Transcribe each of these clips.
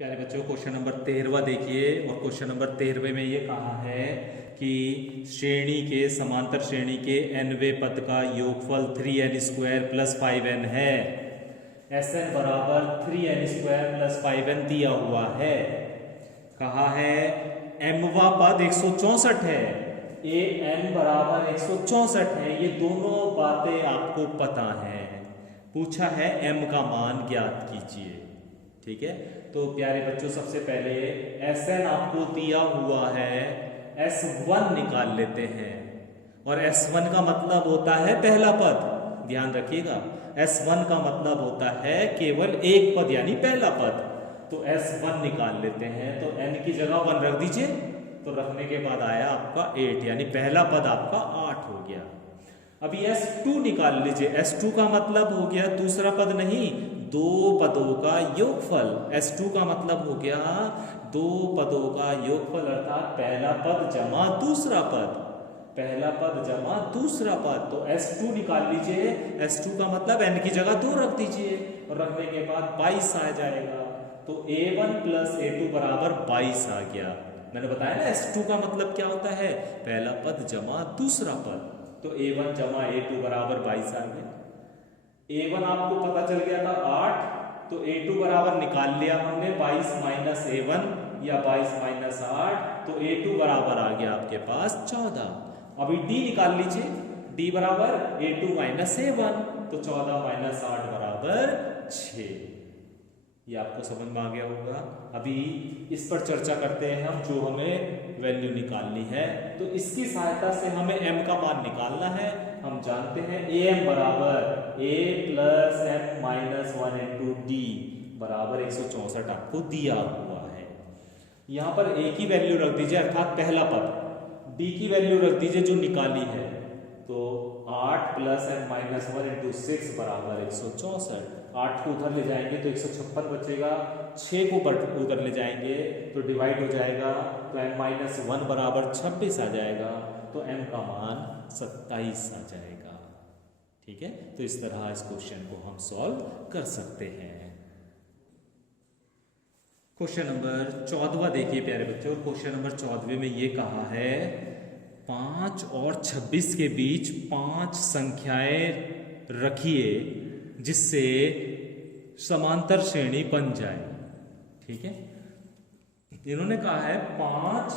प्यारे बच्चों question number 13 देखिए। और क्वेश्चन नंबर 13 में ये कहा है कि श्रेणी के समांतर श्रेणी के nवें पद का योगफल 3n² + 5n है। Sn बराबर 3n² + 5n दिया हुआ है। कहा है mवा पद 164 है, an बराबर 164 है। ये दोनों बातें आपको पता है। पूछा है m का मान ज्ञात कीजिए। ठीक है, तो प्यारे बच्चों सबसे पहले Sn आपको दिया हुआ है, S1 निकाल लेते हैं। और S1 का मतलब होता है पहला पद, ध्यान रखिएगा। S1 का मतलब होता है केवल एक पद यानी पहला पद। तो S1 निकाल लेते हैं, तो n की जगह 1 रख दीजिए। तो रखने के बाद आया आपका 8 यानी पहला पद आपका 8 हो गया। अभी S2 निकाल लीजिए। S2 का मतलब हो गया दूसरा पद नहीं, दो पदों का योगफल। S2 का मतलब हो गया दो पदों का योगफल, अर्थात पहला पद जमा दूसरा पद, पहला पद जमा दूसरा पद। तो S2 निकाल लीजिए। S2 का मतलब n की जगह 2 रख दीजिए और रखने के बाद 22 आ जाएगा। तो A1 + A2 बराबर 22 आ गया। मैंने बताया ना S2 का मतलब क्या होता है, पहला पद जमा दूसरा पद। तो A1 जमा A2 बराबर 22 आ गया। A1 आपको पता चल गया था 8, तो A2 बराबर निकाल लिया हमने 22 - A1 या 22 - 8। तो A2 बराबर आ गया आपके पास 14। अभी D निकाल लीजिए। D बराबर A2 - A1, तो 14 - 8 बराबर 6। ये आपको समझ में आ गया होगा। अभी इस पर चर्चा करते हैं हम, जो हमें वैल्यू निकालनी है। तो इसकी सहायता से हमें m का मान निकालना है। हम जानते हैं am बराबर a + m - 1 × d बराबर 164 आपको दिया हुआ है। यहां पर a की वैल्यू रख दीजिए, अर्थात पहला पद। d की वैल्यू रख दीजिए जो निकाली है। तो 8 + m - 1 × 6 बराबर 164। 8 को उधर ले जाएंगे तो 156 बचेगा, 6 को उधर ले जाएंगे तो डिवाइड हो जाएगा, तो m - 1 बराबर 26 आ जाएगा। तो m का मान 27 आ जाएगा। ठीक है, तो इस तरह इस क्वेश्चन को हम सॉल्व कर सकते हैं। क्वेश्चन नंबर 14 देखिए प्यारे बच्चों। क्वेश्चन नंबर 14 में ये कहा है 5 और 26 के बीच 5 संख्याएं रखिए जिससे समांतर श्रेणी बन जाए। ठीक है, इन्होंने कहा है 5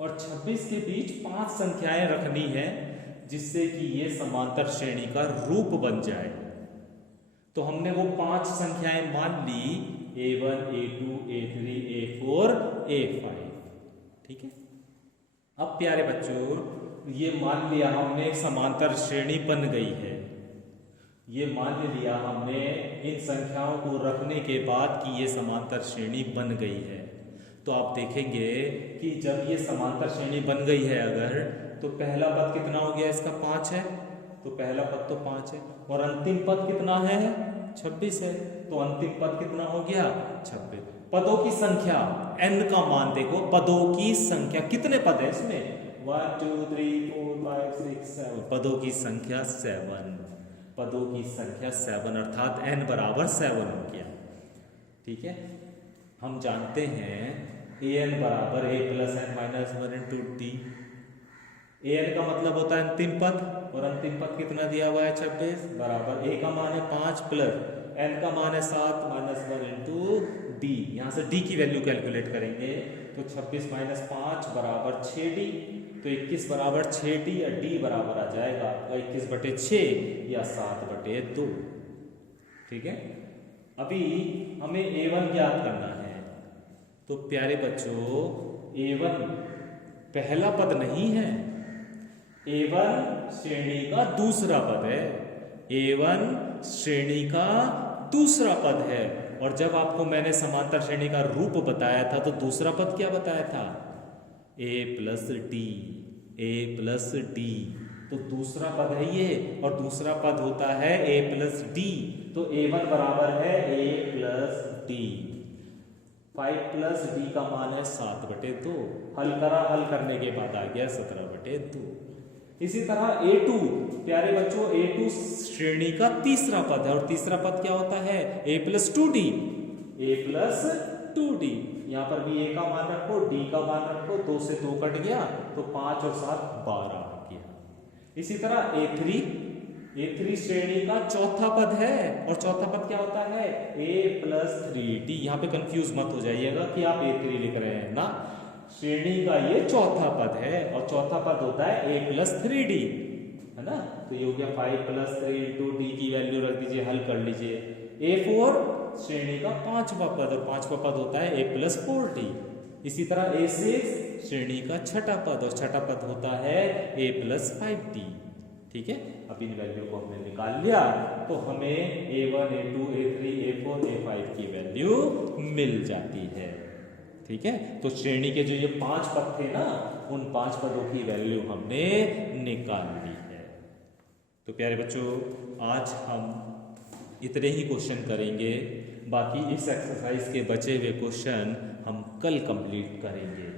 और 26 के बीच 5 संख्याएं रखनी है जिससे कि ये समांतर श्रेणी का रूप बन जाए। तो हमने वो 5 संख्याएं मान ली, A1 A2 A3 A4 A5। ठीक है, अब प्यारे बच्चों ये मान लिया हमने एक समांतर श्रेणी बन गई है। ये मान लिया हमने इन संख्याओं को रखने के बाद कि ये समांतर श्रेणी बन गई है। तो आप देखेंगे कि जब ये समांतर श्रेणी बन गई है अगर, तो पहला पद कितना हो गया इसका 5 है, तो पहला पद तो 5 है। और अंतिम पद कितना है 26 है, तो अंतिम पद कितना हो गया 26। पदों की संख्या n का मान देखो, पदों की संख्या कितने पद है इसमें 1 2 3 4 5 6 7, पदों की संख्या 7, पदों की संख्या 7, अर्थात n बराबर 7 हो गया। ठीक है, हम जानते हैं an बराबर a + n - 1 × d। an का मतलब होता है अंतिम पद, और अंतिम पद कितना दिया हुआ है 26 बराबर a का मान है 5 प्लस n का मान है 7 - 1 × d। यहाँ से d की वैल्यू कैलकुलेट करेंगे तो 26 - 5 बराबर 6d। तो 21 बराबर 6d या d बराबर आ जाएगा 21/6 या 7/2। ठीक है, अभी हमें a1 ज्ञात करना है। तो प्यारे बच्चों a1 पहला पद नहीं है, A1 श्रेणी का दूसरा पद है। A1 श्रेणी का दूसरा पद है। और जब आपको मैंने समांतर श्रेणी का रूप बताया था तो दूसरा पद क्या बताया था, A + D, A + D। तो दूसरा पद है ये, और दूसरा पद होता है A + D। तो A1 बराबर है A + D। 5 + D का मान है 7/2। हल करा, हल करने के बाद आ गया 17/2। इसी तरह A2 प्यारे बच्चों, A2 श्रेणी का तीसरा पद है, और तीसरा पद क्या होता है A + 2D, A + 2d। यहाँ पर भी a का मान रखो, d का मान रखो, 2 से 2 कट गया तो 5 और 7 12 आ गया। इसी तरह a3 श्रेणी का चौथा पद है, और चौथा पद क्या होता है a प्लस 3d। यहाँ पे कंफ्यूज मत हो जाइएगा कि आप a3 लिख रहे हैं ना, श्रेणी का ये चौथा पद है और चौथा पद होता है a प्लस 3d, है ना। तो ये हो गया 5 प्लस 3 इंटू डी की वैल्यू रख दीजिए, हल कर लीजिए। a4 श्रेणी का पांचवा पद, और पांचवा पद होता है a प्लस 4d। इसी तरह a6 श्रेणी का छठा पद, और छठा पद होता है a प्लस 5d। ठीक है, अब इन वैल्यू को हमने निकाल लिया तो हमें a1 a2 a3 a4 a5 की वैल्यू मिल जाती है। ठीक है, तो श्रेणी के जो ये 5 पद थे ना, उन 5 पदों की वैल्यू हमने निकाल ली है। तो प्यारे बच्चों, आज हम इतने ही क्वेश्चन करेंगे, बाकी इस एक्सरसाइज के बचे हुए क्वेश्चन हम कल कंप्लीट करेंगे।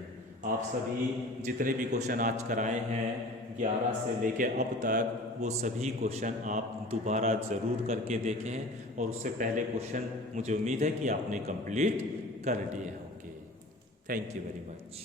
आप सभी जितने भी क्वेश्चन आज कराए हैं 11 से लेके अब तक, वो सभी क्वेश्चन आप दोबारा ज़रूर करके देखें, और उससे पहले क्वेश्चन मुझे उम्मीद है कि आपने कंप्लीट कर लिए होंगे। Thank you very much.